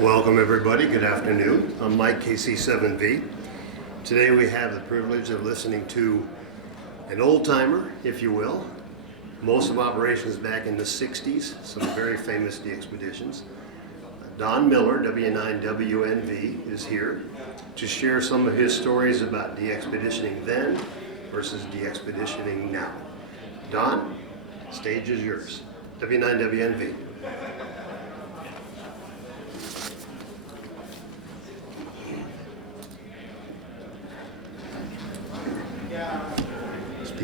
Welcome everybody, good afternoon. I'm Mike, KC7V. Today we have the privilege of listening to an old timer, if you will. Most of operations back in the 60s, some very famous DXpeditions. Don Miller, W9WNV, is here to share some of his stories about DXpeditioning then versus DXpeditioning now. Don, stage is yours. W9WNV.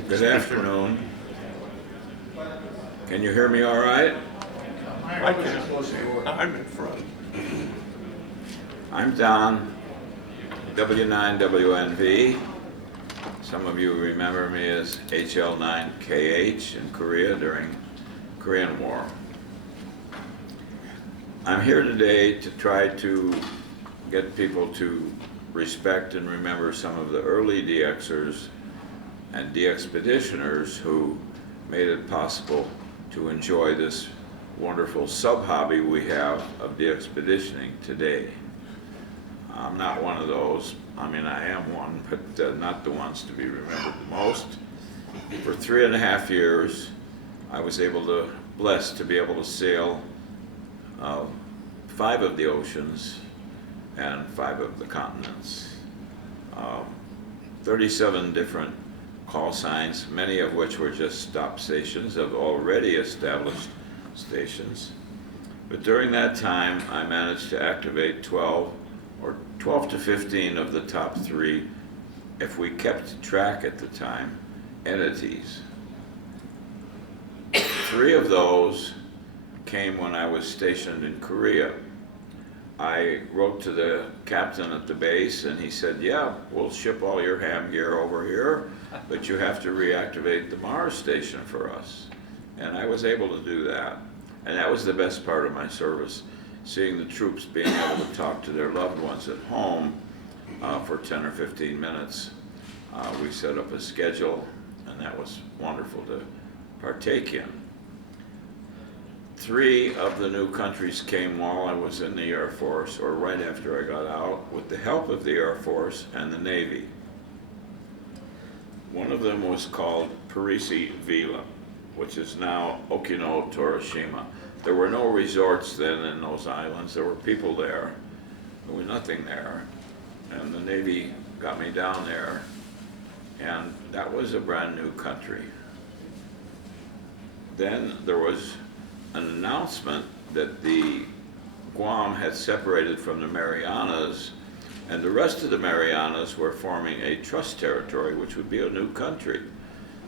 Good afternoon. Can you hear me all right? I can. I'm in front. I'm Don, W9WNV. Some of you remember me as HL9KH in Korea during Korean War. I'm here today to try to get people to respect and remember some of the early DXers and DXpeditioners who made it possible to enjoy this wonderful sub-hobby we have of DXpeditioning today. I'm not one of those. I mean, I am one, but not the ones to be remembered the most. For 3.5 years, I was blessed to be able to sail 5 of the oceans and 5 of the continents. 37 different call signs, many of which were just stop stations of already established stations. But during that time, I managed to activate 12 to 15 of the top 3, if we kept track at the time, entities. 3 of those came when I was stationed in Korea. I wrote to the captain at the base and he said, yeah, we'll ship all your ham gear over here, but you have to reactivate the Mars station for us. And I was able to do that. And that was the best part of my service, seeing the troops being able to talk to their loved ones at home for 10 or 15 minutes. We set up a schedule, and that was wonderful to partake in. 3 of the new countries came while I was in the Air Force, or right after I got out, with the help of the Air Force and the Navy. One of them was called Parisi Vila, which is now Okino Torishima. There were no resorts then in those islands. There were people there. There was nothing there. And the Navy got me down there, and that was a brand new country. Then there was an announcement that the Guam had separated from the Marianas, and the rest of the Marianas were forming a trust territory, which would be a new country.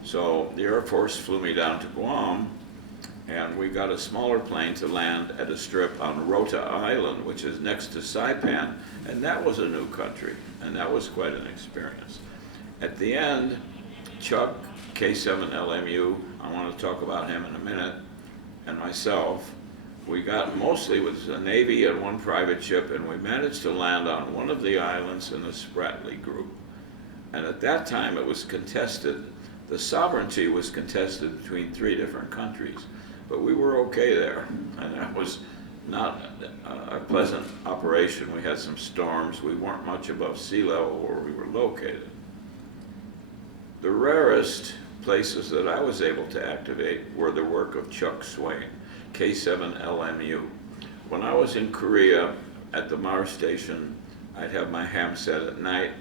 So the Air Force flew me down to Guam, and we got a smaller plane to land at a strip on Rota Island, which is next to Saipan, and that was a new country, and that was quite an experience. At the end, Chuck, K7LMU, I want to talk about him in a minute, and myself, we got mostly with the Navy and 1 private ship, and we managed to land on one of the islands in the Spratly group. And at that time it was contested. The sovereignty was contested between 3 different countries, but we were okay there, and that was not a pleasant operation. We had some storms. We weren't much above sea level where we were located. The rarest places that I was able to activate were the work of Chuck Swain, K7LMU. When I was in Korea at the Mars station, I'd have my ham set at night,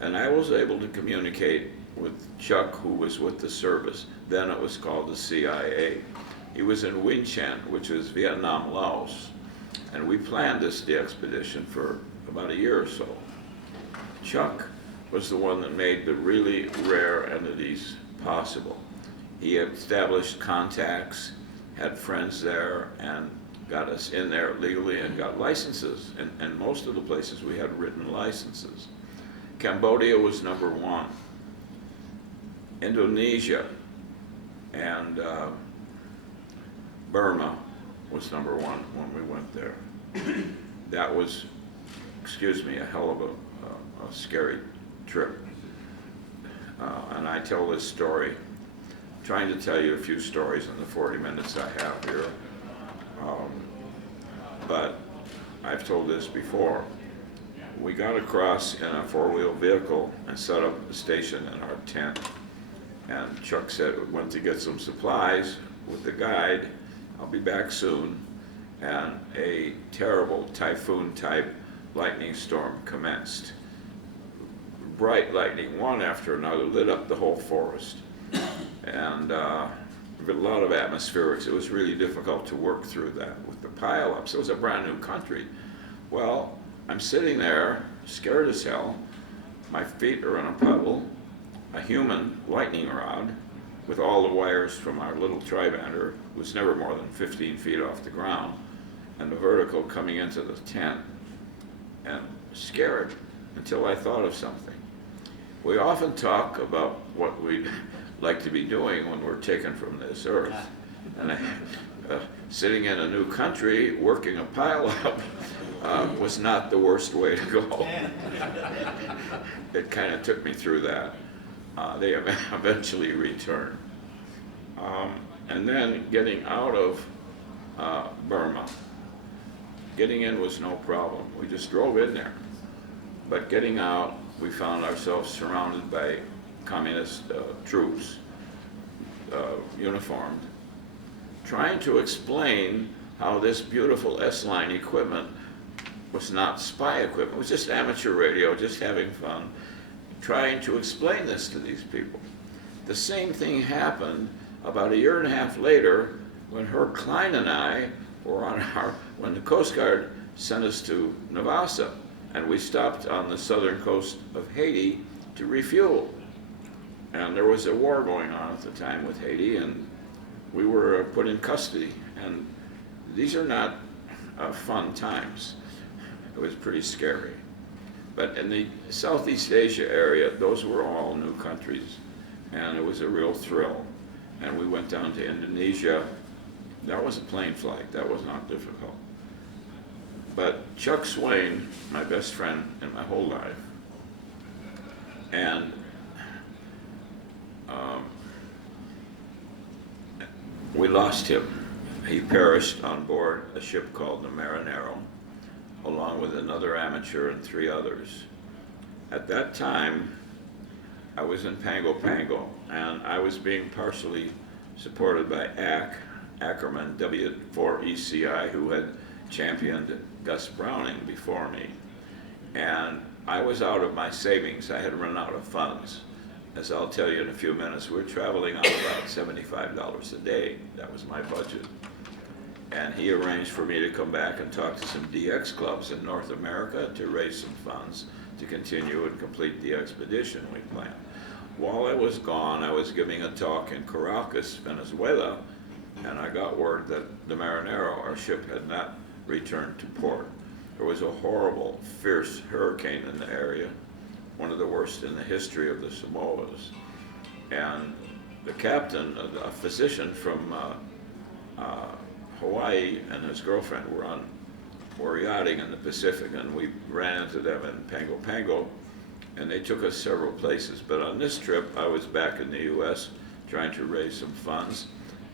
and I was able to communicate with Chuck, who was with the service. Then it was called the CIA. He was in Winchang, which is Vietnam, Laos, and we planned this DXpedition for about a year or so. Chuck was the one that made the really rare entities possible. He established contacts, had friends there, and got us in there legally and got licenses. And most of the places we had written licenses. Cambodia was #1. Indonesia and Burma was #1 when we went there. That was, excuse me, a hell of a scary trip. And I tell this story, trying to tell you a few stories in the 40 minutes I have here. But I've told this before. We got across in a four-wheel vehicle and set up a station in our tent. And Chuck said we went to get some supplies with the guide. I'll be back soon. And a terrible typhoon-type lightning storm commenced. Bright lightning, one after another, lit up the whole forest. And a lot of atmospherics. It was really difficult to work through that with the pile-ups. It was a brand new country. Well, I'm sitting there, scared as hell. My feet are in a puddle, a human lightning rod with all the wires from our little tri-bander was never more than 15 feet off the ground, and the vertical coming into the tent, and scared until I thought of something. We often talk about what we'd like to be doing when we're taken from this earth. And sitting in a new country, working a pile-up, was not the worst way to go. It kind of took me through that. They eventually returned. And then getting out of Burma, getting in was no problem. We just drove in there. But getting out, we found ourselves surrounded by communist troops, uniformed, trying to explain how this beautiful S-line equipment was not spy equipment. It was just amateur radio, just having fun, trying to explain this to these people. The same thing happened about a year and a half later when Herb Klein and I were on when the Coast Guard sent us to Navassa, and we stopped on the southern coast of Haiti to refuel. And there was a war going on at the time with Haiti, and we were put in custody. And these are not fun times. It was pretty scary. But in the Southeast Asia area, those were all new countries, and it was a real thrill. And we went down to Indonesia. That was a plane flight. That was not difficult. But Chuck Swain, my best friend in my whole life, and we lost him. He perished on board a ship called the Marinero, along with another amateur and 3 others. At that time, I was in Pango Pango, and I was being partially supported by Ackerman, W4ECI, who had championed Gus Browning before me. And I was out of my savings. I had run out of funds. As I'll tell you in a few minutes, we were traveling on about $75 a day. That was my budget. And he arranged for me to come back and talk to some DX clubs in North America to raise some funds to continue and complete the expedition we planned. While I was gone, I was giving a talk in Caracas, Venezuela, and I got word that the Marinero, our ship, had not returned to port. There was a horrible, fierce hurricane in the area, one of the worst in the history of the Samoas. And the captain, a physician from Hawaii, and his girlfriend were yachting in the Pacific, and we ran into them in Pango Pango, and they took us several places. But on this trip, I was back in the U.S. trying to raise some funds,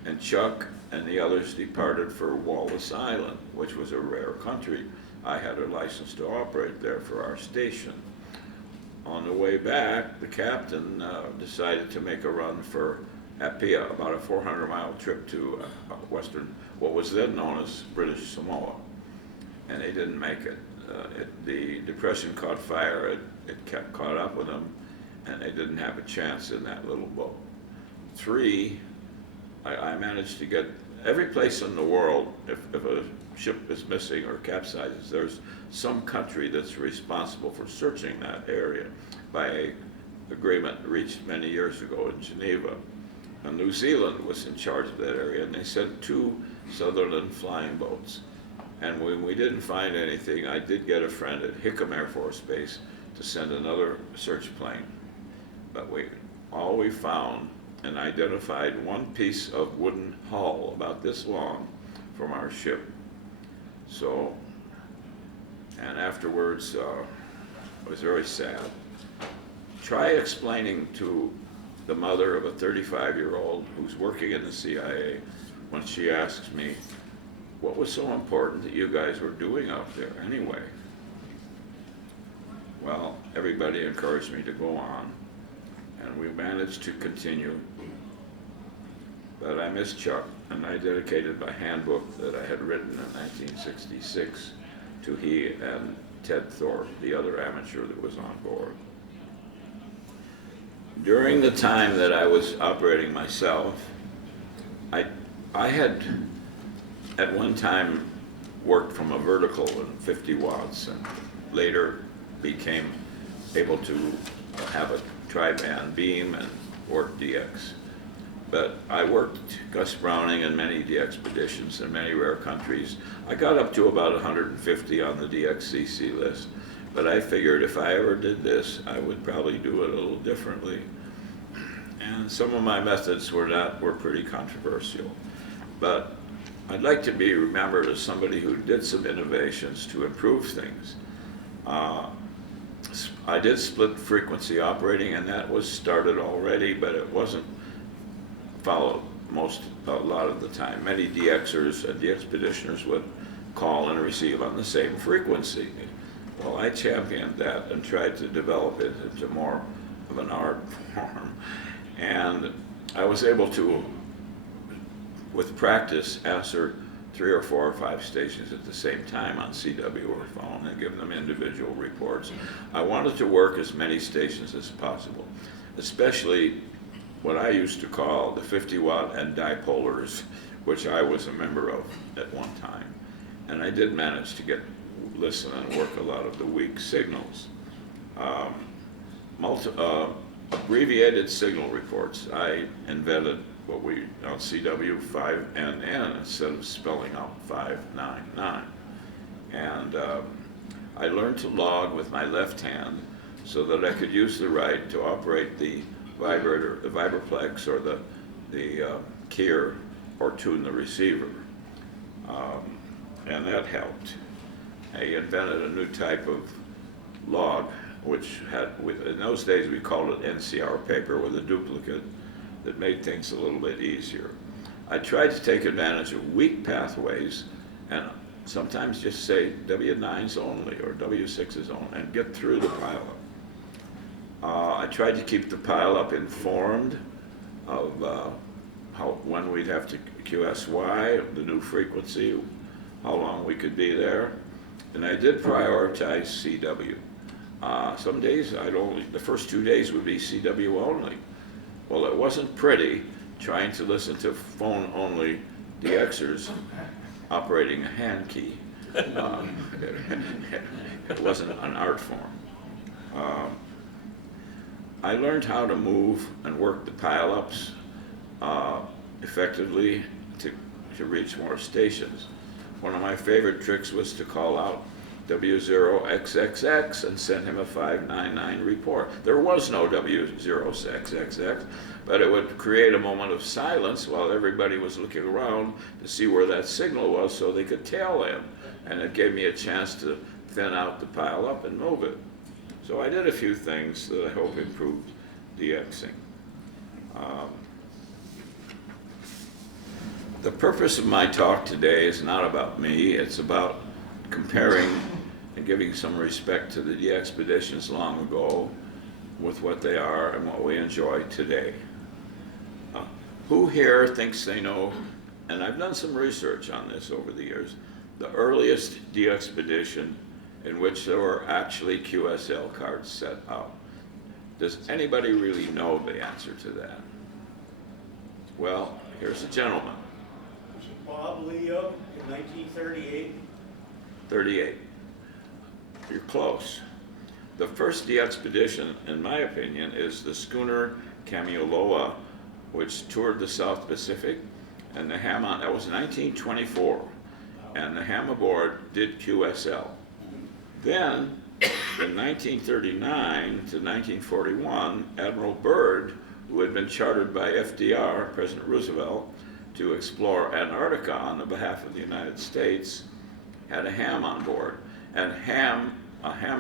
and Chuck and the others departed for Wallis Island, which was a rare country. I had a license to operate there for our station. On the way back, the captain decided to make a run for Apia, about a 400-mile trip to western, what was then known as British Samoa, and they didn't make it. The depression caught fire, it kept caught up with them, and they didn't have a chance in that little boat. 3, I managed to get every place in the world, if a ship is missing or capsizes, there's some country that's responsible for searching that area by an agreement reached many years ago in Geneva. And New Zealand was in charge of that area, and they sent 2 Sutherland flying boats. And when we didn't find anything, I did get a friend at Hickam Air Force Base to send another search plane. But all we found and identified one piece of wooden hull about this long from our ship. So, and afterwards, it was very sad. Try explaining to the mother of a 35-year-old who's working in the CIA when she asks me, what was so important that you guys were doing out there anyway? Well, everybody encouraged me to go on, and we managed to continue. But I missed Chuck, and I dedicated my handbook that I had written in 1966 to he and Ted Thorpe, the other amateur that was on board. During the time that I was operating myself, I had at one time worked from a vertical in 50 watts and later became able to have a tri-band beam and work DX. But I worked Gus Browning in many DXpeditions in many rare countries. I got up to about 150 on the DXCC list, but I figured if I ever did this, I would probably do it a little differently. And some of my methods were pretty controversial. But I'd like to be remembered as somebody who did some innovations to improve things. I did split frequency operating, and that was started already, but it wasn't followed a lot of the time. Many DXers and DXpeditioners would call and receive on the same frequency. Well, I championed that and tried to develop it into more of an art form. And I was able to, with practice, answer 3 or 4 or 5 stations at the same time on CW or phone and give them individual reports. I wanted to work as many stations as possible, especially what I used to call the 50-watt and dipolars, which I was a member of at one time. And I did manage to listen and work a lot of the weak signals. Abbreviated signal reports. I invented what we on CW 5NN instead of spelling out 599. And I learned to log with my left hand so that I could use the right to operate the vibrator, the vibraplex, or the keyer, or tune the receiver. And that helped. I invented a new type of log, which in those days we called it NCR paper with a duplicate that made things a little bit easier. I tried to take advantage of weak pathways and sometimes just say W9s only or W6s only and get through the pileup. I tried to keep the pileup informed of when we'd have to QSY, the new frequency, how long we could be there. And I did prioritize CW. Some days the first 2 days would be CW only. Well, it wasn't pretty trying to listen to phone-only DXers operating a hand key. It wasn't an art form. I learned how to move and work the pileups effectively to reach more stations. One of my favorite tricks was to call out W0XXX and send him a 599 report. There was no W0XXX, but it would create a moment of silence while everybody was looking around to see where that signal was so they could tail in. And it gave me a chance to thin out the pileup and move it. So I did a few things that I hope improved DXing. The purpose of my talk today is not about me, it's about comparing and giving some respect to the DXpeditions long ago with what they are and what we enjoy today. Who here thinks they know, and I've done some research on this over the years, the earliest DXpedition in which there were actually QSL cards set out? Does anybody really know the answer to that? Well, here's a gentleman. Bob Leo in 1938. 38. You're close. The first DXpedition, in my opinion, is the schooner Kamuloa, which toured the South Pacific, and the ham on, that was 1924, and the ham aboard did QSL. Then, in 1939 to 1941, Admiral Byrd, who had been chartered by FDR, President Roosevelt, to explore Antarctica on the behalf of the United States, had a ham on board. And a ham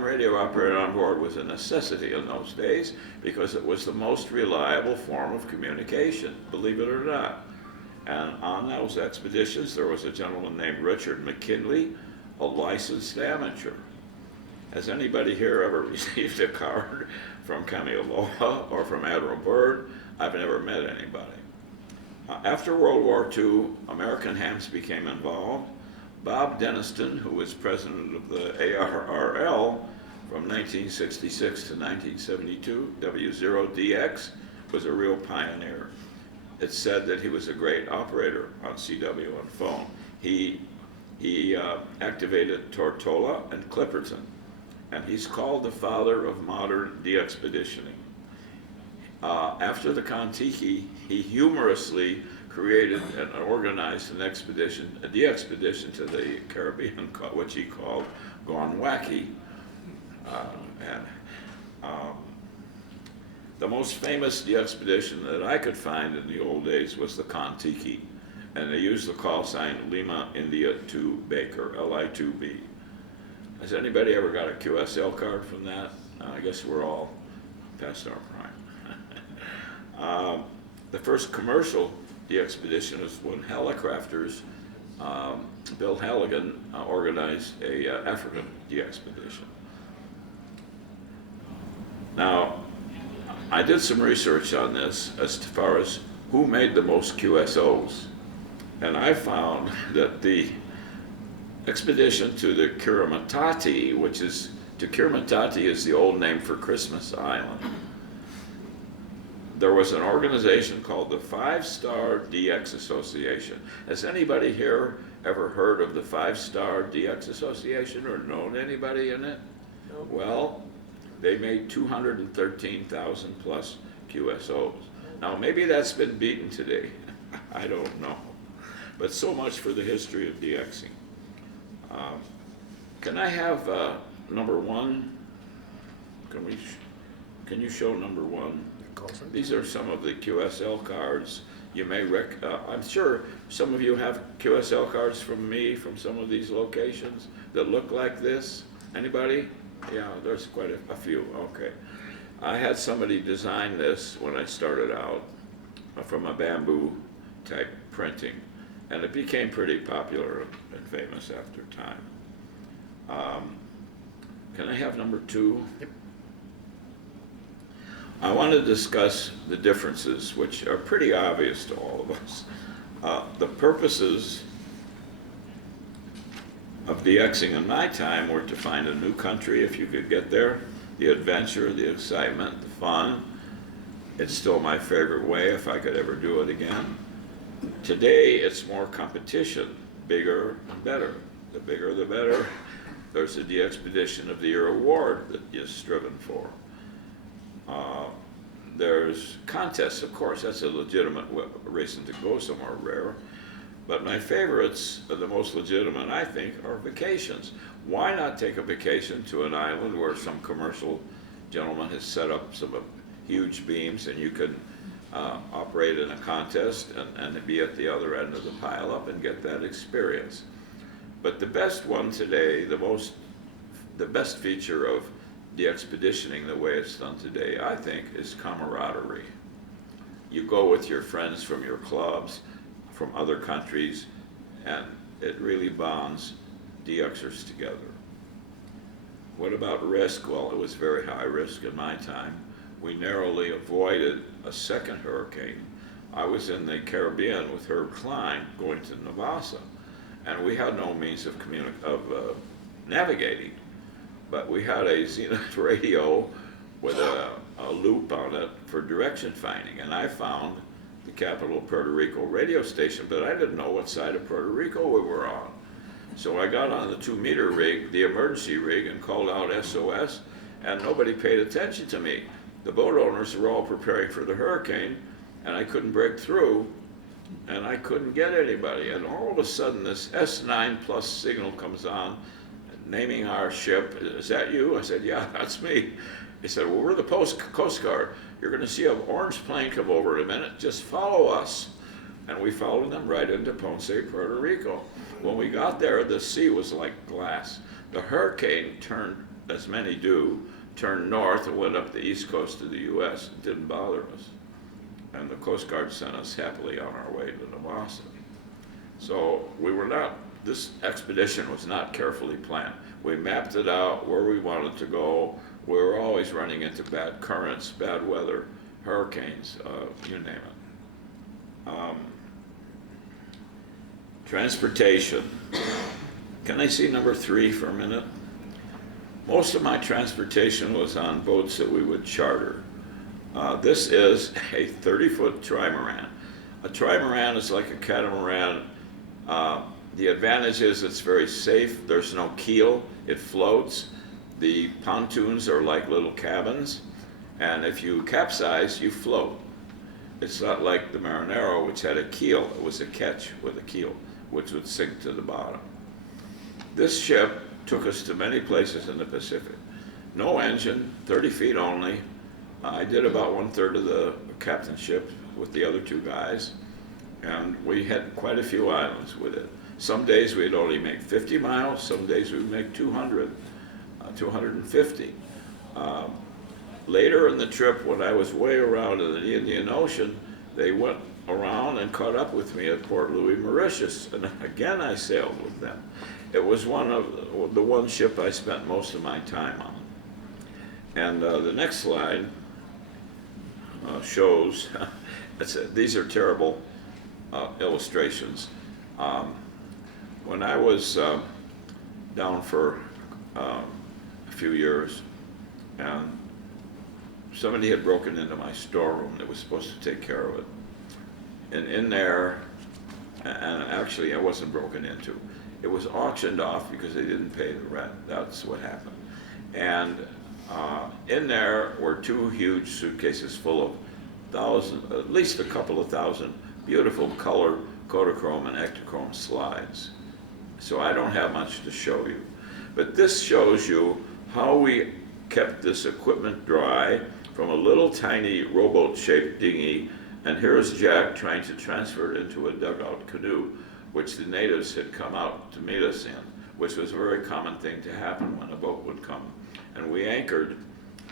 radio operator on board was a necessity in those days because it was the most reliable form of communication, believe it or not. And on those expeditions, there was a gentleman named Richard McKinley, a licensed amateur. Has anybody here ever received a card from Kamealoha or from Admiral Byrd? I've never met anybody. After World War II, American hams became involved. Bob Denniston, who was president of the ARRL from 1966 to 1972, W0DX, was a real pioneer. It's said that he was a great operator on CW and phone. He activated Tortola and Clipperton, and he's called the father of modern DXpeditioning. After the Kon-Tiki, he humorously created and organized an expedition, a DXpedition to the Caribbean, which he called Gone Wacky. The most famous DXpedition that I could find in the old days was the Kon-Tiki, and they used the call sign Lima India 2 Baker, LI2B. Has anybody ever got a QSL card from that? I guess we're all past our prime. The first commercial DXpedition was when Helicrafters, Bill Halligan, organized a African DXpedition. Now, I did some research on this as far as who made the most QSOs, and I found that the expedition to the Kirimatati, which is, Kirimatati is the old name for Christmas Island. There was an organization called the 5-Star DX Association. Has anybody here ever heard of the 5-Star DX Association or known anybody in it? No. Well, they made 213,000 plus QSOs. Now maybe that's been beaten today. I don't know. But so much for the history of DXing. Can I have number one? Can you show number one? These are some of the QSL cards. You may I'm sure some of you have QSL cards from me from some of these locations that look like this. Anybody? Yeah, there's quite a few. Okay. I had somebody design this when I started out from a bamboo type printing, and it became pretty popular and famous after time. Can I have number two? Yep. I want to discuss the differences, which are pretty obvious to all of us. The purposes of DXing in my time were to find a new country if you could get there, the adventure, the excitement, the fun. It's still my favorite way if I could ever do it again. Today, it's more competition, bigger and better. The bigger, the better. There's a DXpedition of the Year award that is striven for. There's contests, of course, that's a legitimate reason to go somewhere rare. But my favorites, the most legitimate, I think, are vacations. Why not take a vacation to an island where some commercial gentleman has set up some huge beams and you can operate in a contest and be at the other end of the pileup and get that experience. But the best one today, the best feature of DXpeditioning the way it's done today, I think, is camaraderie. You go with your friends from your clubs, from other countries, and it really bonds DXers together. What about risk? Well, it was very high risk in my time. We narrowly avoided a second hurricane. I was in the Caribbean with Herb Klein going to Navassa, and we had no means of navigating. But we had a Zenith radio with a loop on it for direction finding, and I found the capital of Puerto Rico radio station, but I didn't know what side of Puerto Rico we were on. So I got on the 2-meter rig, the emergency rig, and called out SOS, and nobody paid attention to me. The boat owners were all preparing for the hurricane, and I couldn't break through, and I couldn't get anybody. And all of a sudden, this S9 plus signal comes on, naming our ship. Is that you? I said, yeah, that's me. He said, well, we're the Coast Guard. You're going to see an orange plane come over in a minute. Just follow us. And we followed them right into Ponce, Puerto Rico. When we got there, the sea was like glass. The hurricane turned, as many do, turned north and went up the east coast of the U.S. It didn't bother us. and the Coast Guard sent us happily on our way to Nebraska. So we were not, this expedition was not carefully planned. We mapped it out where we wanted to go. We were always running into bad currents, bad weather, hurricanes, you name it. Transportation. Can I see number 3 for a minute? Most of my transportation was on boats that we would charter. This is a 30-foot trimaran. A trimaran is like a catamaran. The advantage is it's very safe. There's no keel. It floats. The pontoons are like little cabins. And if you capsize, you float. It's not like the Marinero, which had a keel. It was a ketch with a keel, which would sink to the bottom. This ship took us to many places in the Pacific. No engine, 30 feet only. I did about 1/3 of the captainship with the other 2 guys, and we had quite a few islands with it. Some days we'd only make 50 miles, some days we'd make 200, 250. Later in the trip, when I was way around in the Indian Ocean, they went around and caught up with me at Port Louis, Mauritius, and again I sailed with them. It was the one ship I spent most of my time on. And the next slide shows, these are terrible illustrations. When I was down for a few years, and somebody had broken into my storeroom that was supposed to take care of it. And in there, and actually it wasn't broken into, it was auctioned off because they didn't pay the rent. That's what happened. And in there were 2 huge suitcases full of at least a couple of thousand beautiful color Kodachrome and Ektachrome slides. So I don't have much to show you. But this shows you how we kept this equipment dry from a little tiny rowboat-shaped dinghy, and here's Jack trying to transfer it into a dugout canoe, which the natives had come out to meet us in, which was a very common thing to happen when a boat would come. And we anchored,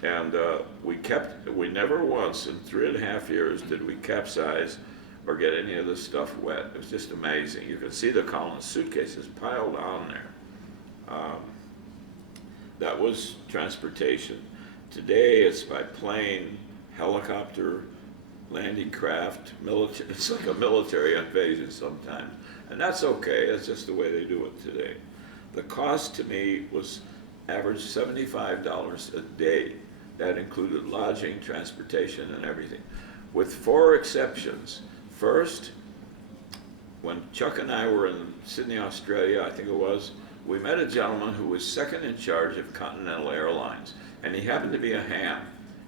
and we never once in 3.5 years did we capsize or get any of this stuff wet. It was just amazing. You could see the colonists' suitcases piled on there. That was transportation. Today it's by plane, helicopter, landing craft, military. It's like a military invasion sometimes. And that's okay, that's just the way they do it today. The cost to me was average $75 a day. That included lodging, transportation, and everything, with 4 exceptions. First, when Chuck and I were in Sydney, Australia, I think it was, we met a gentleman who was second in charge of Continental Airlines, and he happened to be a ham,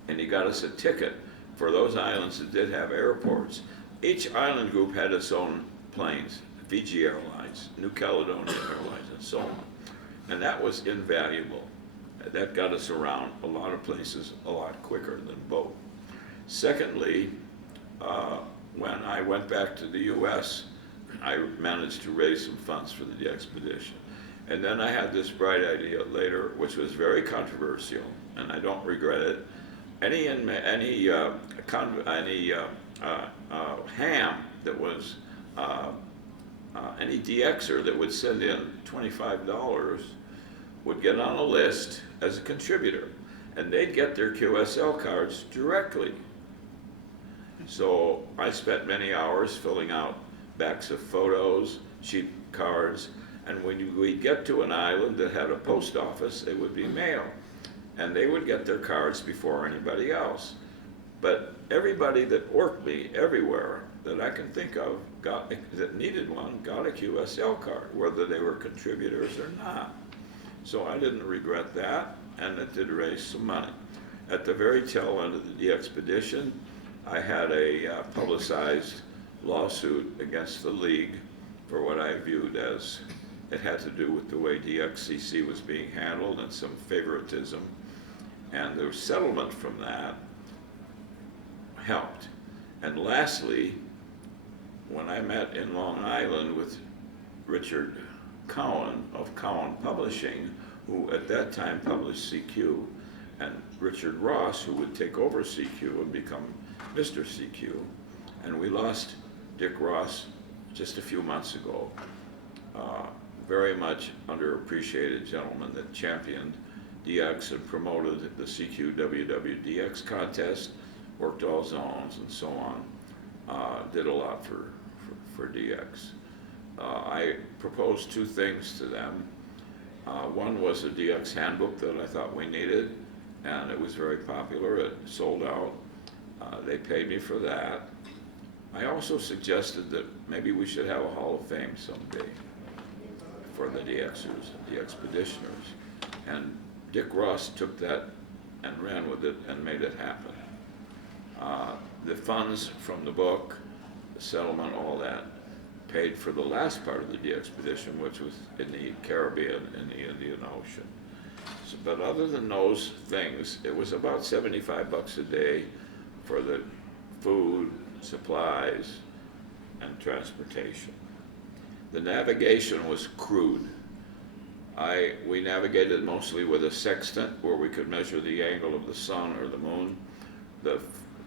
and he got us a ticket for those islands that did have airports. Each island group had its own planes, Fiji Airlines, New Caledonia Airlines, and so on. And that was invaluable. That got us around a lot of places a lot quicker than boat. Secondly, when I went back to the US, I managed to raise some funds for the DXpedition. And then I had this bright idea later, which was very controversial, and I don't regret it. Any ham that was, any DXer that would send in $25 would get on a list as a contributor, and they'd get their QSL cards directly. So I spent many hours filling out backs of photos, sheet cards, and when we'd get to an island that had a post office, they would be mail, and they would get their cards before anybody else. But everybody that worked me everywhere that I can think of that needed one got a QSL card, whether they were contributors or not. So I didn't regret that, and it did raise some money. At the very tail end of the DXpedition, I had a publicized lawsuit against the League for what I viewed as it had to do with the way DXCC was being handled and some favoritism. And the settlement from that helped. And lastly, when I met in Long Island with Richard Cowan of Cowan Publishing, who at that time published CQ, and Richard Ross, who would take over CQ and become Mr. CQ, And we lost Dick Ross just a few months ago. Very much underappreciated gentleman that championed DX and promoted the CQWW DX contest, worked all zones and so on. Did a lot for DX. I proposed two things to them. One was a DX handbook that I thought we needed, and it was very popular. It sold out. They paid me for that. I also suggested that maybe we should have a Hall of Fame someday for the DXers and DXpeditioners. And Dick Ross took that and ran with it and made it happen. The funds from the book, the settlement, all that, paid for the last part of the DXpedition, which was in the Caribbean and the Indian Ocean. So, but other than those things, it was about $75 a day for the food, supplies, and transportation. The navigation was crude. We navigated mostly with a sextant where we could measure the angle of the sun or the moon, the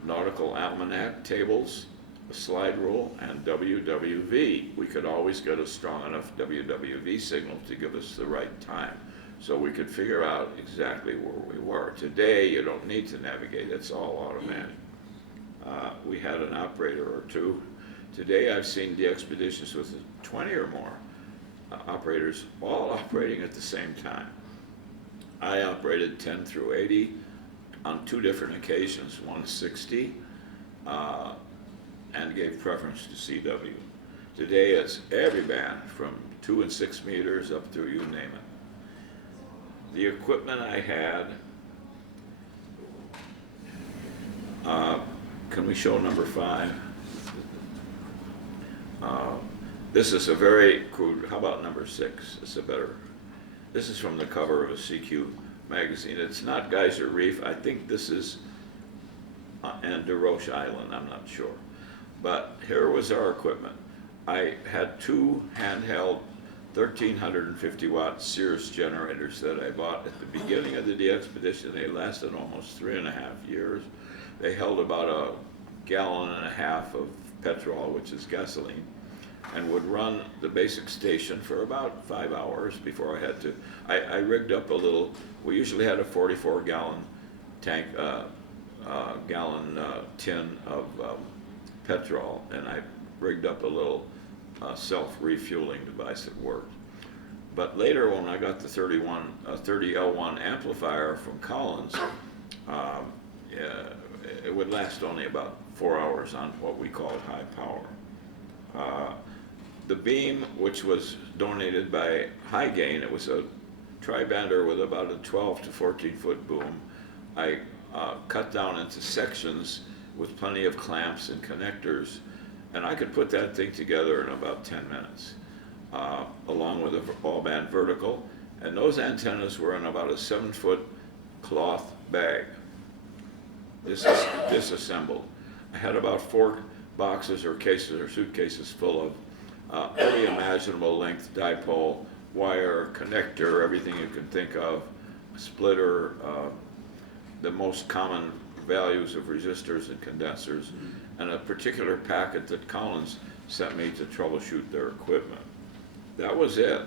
nautical almanac tables, a slide rule, and WWV. We could always get a strong enough WWV signal to give us the right time, so we could figure out exactly where we were. Today, you don't need to navigate, it's all automatic. We had an operator or two. Today, I've seen DXpeditions with 20 or more operators, all operating at the same time. I operated 10 through 80 on two different occasions, 160, and gave preference to CW. Today, it's every band from 2 and 6 meters up through you name it. The equipment I had, can we show number 5? This is a very crude, how about number 6? It's a better, this is from the cover of a CQ magazine. It's not Geyser Reef. I think this is and DeRoche Island, I'm not sure. But here was our equipment. I had two handheld 1,350 watt Sears generators that I bought at the beginning of the DXpedition. They lasted almost 3.5 years. They held about 1.5 gallons of petrol, which is gasoline, and would run the basic station for about 5 hours before I had to. I rigged up a little, we usually had a 44-gallon tank, gallon tin of petrol, and I rigged up a little self-refueling device that worked. But later, when I got the 30L1 amplifier from Collins, it would last only about 4 hours on what we called high power. The beam, which was donated by High Gain, it was a tri-bander with about a 12 to 14 foot boom. I cut down into sections with plenty of clamps and connectors, and I could put that thing together in about 10 minutes, along with a all-band vertical, and those antennas were in about a 7-foot cloth bag. This is disassembled. I had about 4 boxes or cases or suitcases full of every imaginable length dipole, wire, connector, everything you can think of, splitter, the most common values of resistors and condensers, and a particular packet that Collins sent me to troubleshoot their equipment. That was it.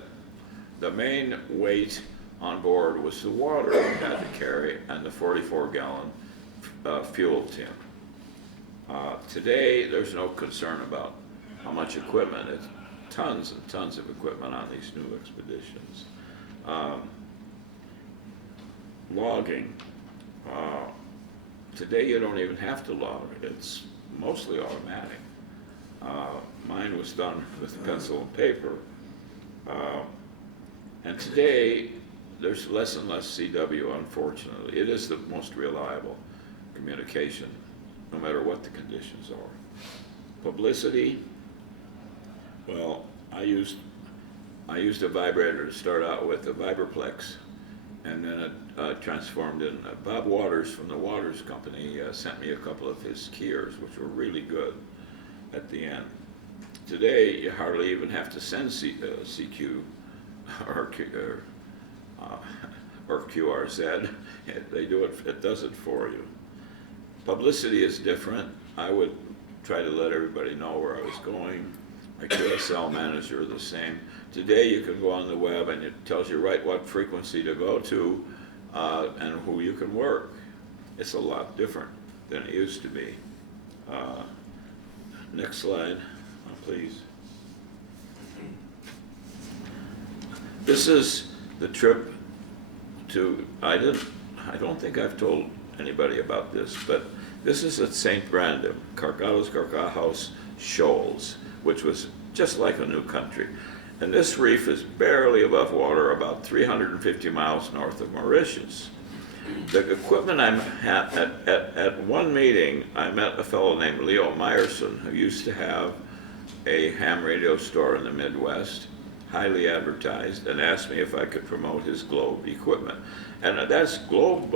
The main weight on board was the water we had to carry and the 44-gallon fuel tin. Today, there's no concern about how much equipment. It's tons and tons of equipment on these new expeditions. Logging. Today, you don't even have to log. It's mostly automatic. Mine was done with pencil and paper. And today, there's less and less CW, unfortunately. It is the most reliable communication, no matter what the conditions are. Publicity, well, I used a vibrator to start out with, a Vibraplex, and then it transformed in. Bob Waters from the Waters Company sent me a couple of his Kiers, which were really good at the end. Today, you hardly even have to send CQ or QRZ. They do it, it does it for you. Publicity is different. I would try to let everybody know where I was going. My QSL manager the same. Today you can go on the web and it tells you right what frequency to go to and who you can work. It's a lot different than it used to be. Next slide, please. This is the trip to, I don't think I've told anybody about this, but this is at St. Brandon, Cargados Gargahouse Shoals, which was just like a new country. And this reef is barely above water, about 350 miles north of Mauritius. The equipment I had at one meeting, I met a fellow named Leo Meyerson, who used to have a ham radio store in the Midwest, highly advertised, and asked me if I could promote his Globe equipment. And that's Globe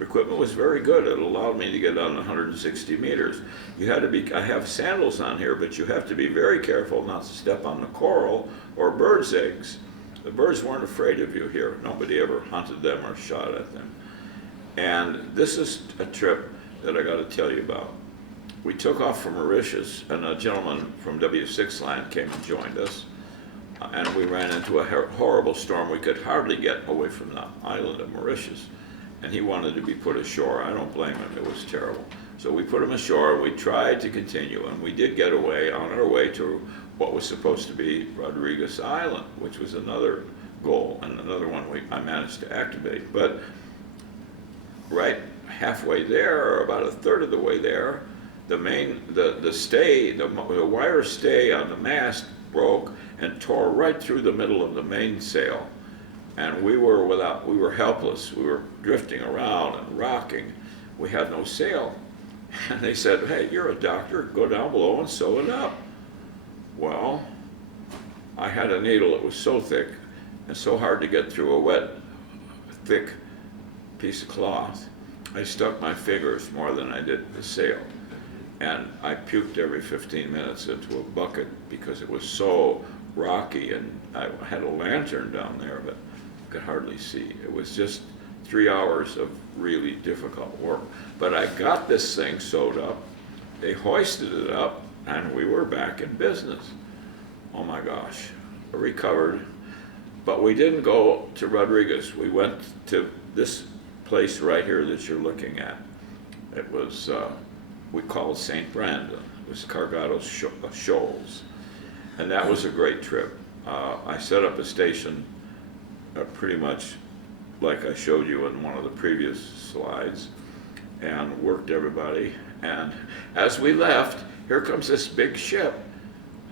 equipment was very good. It allowed me to get on 160 meters. You had to be, I have sandals on here, but you have to be very careful not to step on the coral or birds' eggs. The birds weren't afraid of you here. Nobody ever hunted them or shot at them. And this is a trip that I got to tell you about. We took off from Mauritius, and a gentleman from W6 Land came and joined us. And we ran into a horrible storm. We could hardly get away from the island of Mauritius. And he wanted to be put ashore. I don't blame him, it was terrible. So we put him ashore, we tried to continue, and we did get away on our way to what was supposed to be Rodriguez Island, which was another goal, and another one I managed to activate. But right halfway there, or about a third of the way there, the wire stay on the mast broke and tore right through the middle of the mainsail. And we were helpless. We were drifting around and rocking. We had no sail. And they said, hey, you're a doctor, go down below and sew it up. Well, I had a needle that was so thick and so hard to get through a wet, thick piece of cloth. I stuck my fingers more than I did the sail. And I puked every 15 minutes into a bucket because it was so rocky, and I had a lantern down there, but could hardly see. It was just 3 hours of really difficult work. But I got this thing sewed up, they hoisted it up, and we were back in business. Oh my gosh, I recovered. But we didn't go to Rodriguez. We went to this place right here that you're looking at. It was, we called St. Brandon. It was Cargados Shoals. And that was a great trip. I set up a station pretty much like I showed you in one of the previous slides, and worked everybody. And as we left, here comes this big ship.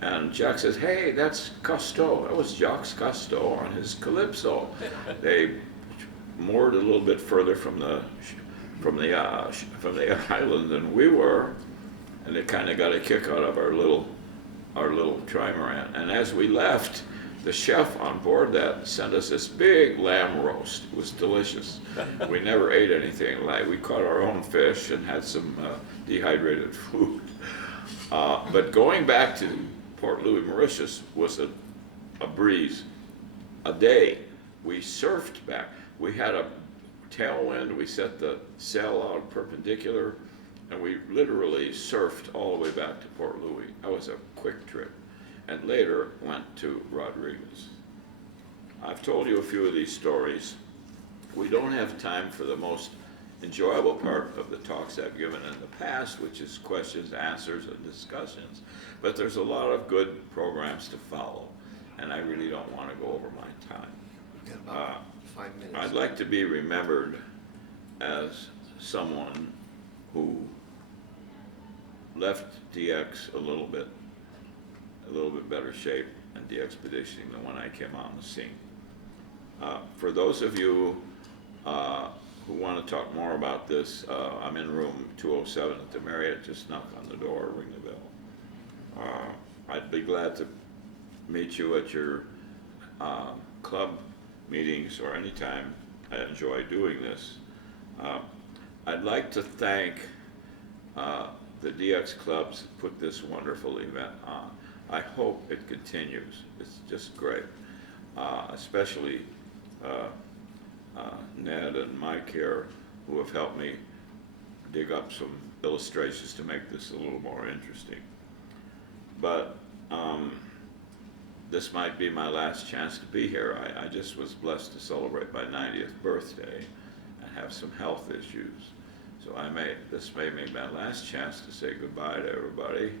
And Jack says, hey, that's Cousteau. That was Jacques Cousteau on his Calypso. They moored a little bit further from the island than we were, and they kind of got a kick out of our little trimaran. And as we left, the chef on board that sent us this big lamb roast. It was delicious. We never ate anything like. We caught our own fish and had some dehydrated food. But going back to Port Louis, Mauritius was a breeze. A day. We surfed back. We had a tailwind. We set the sail out perpendicular, and we literally surfed all the way back to Port Louis. That was a quick trip. And later went to Rodriguez. I've told you a few of these stories. We don't have time for the most enjoyable part of the talks I've given in the past, which is questions, answers, and discussions. But there's a lot of good programs to follow, and I really don't want to go over my time. We've got about 5 minutes. I'd like to be remembered as someone who left DX a little bit better shape in DXpeditioning than when I came on the scene. For those of you who want to talk more about this, I'm in room 207 at the Marriott. Just knock on the door, ring the bell. I'd be glad to meet you at your club meetings or anytime. I enjoy doing this. I'd like to thank the DX clubs that put this wonderful event on. I hope it continues. It's just great, especially Ned and Mike here, who have helped me dig up some illustrations to make this a little more interesting. But this might be my last chance to be here. I just was blessed to celebrate my 90th birthday and have some health issues. So this may be my last chance to say goodbye to everybody.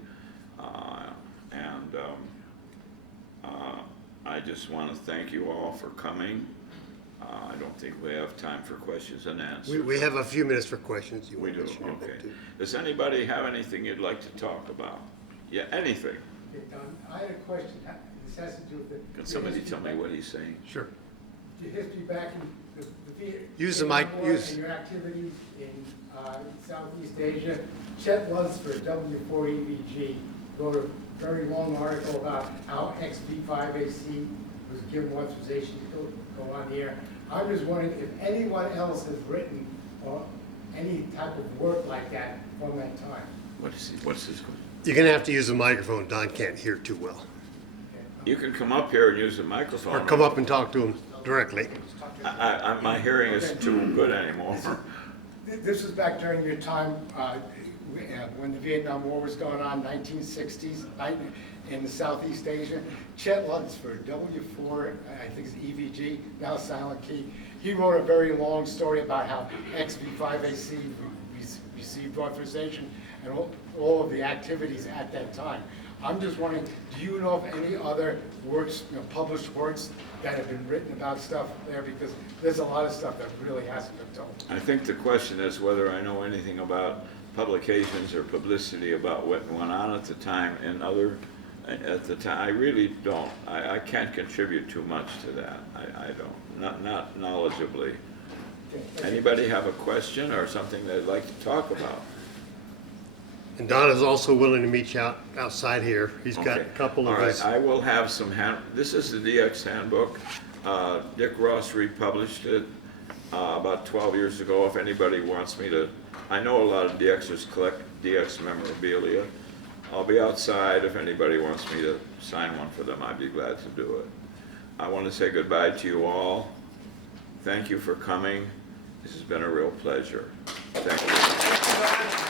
I just want to thank you all for coming. I don't think we have time for questions and answers. We have a few minutes for questions. You We want do, to mention your okay. name, too? Does anybody have anything you'd like to talk about? Yeah, anything. Okay, Don, I had a question. This has to do with the. Can somebody tell me what he's saying? Sure. The history back in the Use the mic, Vietnam War use- and your activities in Southeast Asia. Chet Lunsford, W4EVG, wrote a very long article about how XV5AC was given authorization to go on the air. I'm just wondering if anyone else has written or any type of work like that from that time. What's his question? You're going to have to use a microphone. Don can't hear too well. You can come up here and use the microphone. Or come up and talk to him directly. My hearing is too good anymore. This was back during your time when the Vietnam War was going on, 1960s, in the Southeast Asia. Chet Lunsford, W4, I think it's EVG, now Silent Key. He wrote a very long story about how XV5AC received authorization and all of the activities at that time. I'm just wondering, do you know of any other works, published works that have been written about stuff there? Because there's a lot of stuff that really hasn't been told. I think the question is whether I know anything about publications or publicity about what went on at the time at the time. I really don't. I can't contribute too much to that. I don't. Not knowledgeably. Anybody have a question or something they'd like to talk about? And Don is also willing to meet you outside here. He's got a Okay. couple of All right, his. I will have some this is the DX handbook. Dick Ross republished it about 12 years ago. If anybody wants me to, I know a lot of DXers collect DX memorabilia. I'll be outside. If anybody wants me to sign one for them, I'd be glad to do it. I want to say goodbye to you all. Thank you for coming. This has been a real pleasure. Thank you.